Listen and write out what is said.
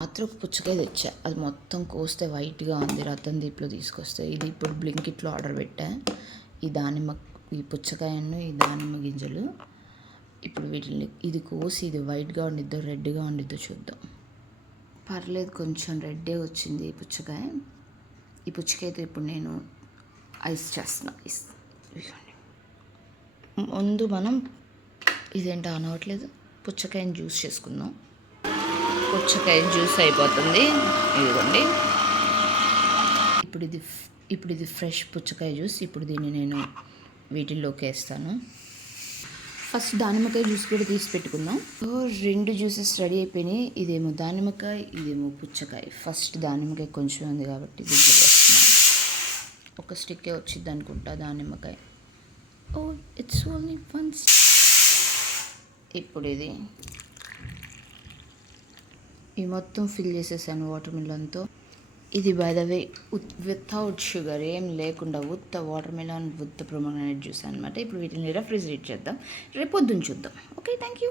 రాత్రి ఒక పుచ్చకాయ తెచ్చా, అది మొత్తం కోస్తే వైట్గా ఉంది, రతన్ దీప్లో తీసుకొస్తే. ఇది ఇప్పుడు బ్లింకిట్లో ఆర్డర్ పెట్టా. ఈ పుచ్చకాయను ఈ దానిమ్మ గింజలు ఇప్పుడు వీటిని ఇది కోసి ఇది వైట్గా ఉండిద్దో రెడ్గా ఉండిద్దో చూద్దాం. పర్లేదు, కొంచెం రెడ్డే వచ్చింది ఈ పుచ్చకాయ. ఈ పుచ్చకాయతో ఇప్పుడు నేను ఐస్ చేస్తున్నా. ముందు మనం ఇదేంటో అనవట్లేదు, పుచ్చకాయని జ్యూస్ చేసుకుందాం. పుచ్చకాయ జ్యూస్ అయిపోతుంది, ఇదిగోండి. ఇప్పుడు ఇది ఫ్రెష్ పుచ్చకాయ జ్యూస్. ఇప్పుడు దీన్ని నేను వీటిల్లోకి వేస్తాను. ఫస్ట్ దానిమ్మకాయ జ్యూస్ కూడా తీసి పెట్టుకుందాం. 2 జ్యూసెస్ రెడీ అయిపోయినాయి. ఇదేమో దానిమ్మకాయ, ఇదేమో పుచ్చకాయ. ఫస్ట్ దానిమ్మకాయ కొంచెం ఉంది కాబట్టి దీంట్లో వేస్తున్నాను. ఒక స్టిక్కే వచ్చింది అనుకుంటా దానిమ్మకాయ. It's only once. ఇప్పుడు ఇది మొత్తం ఫిల్ చేసేసాను వాటర్ మిలన్తో. ఇది by the way without sugar, ఏం లేకుండా ఉత్త water melon with pomegranate juice అనమాట. ఇప్పుడు వీటిని రెఫ్రిజిరేట్ చేద్దాం, రేపు పొద్దున్న చూద్దాం. Okay, thank you.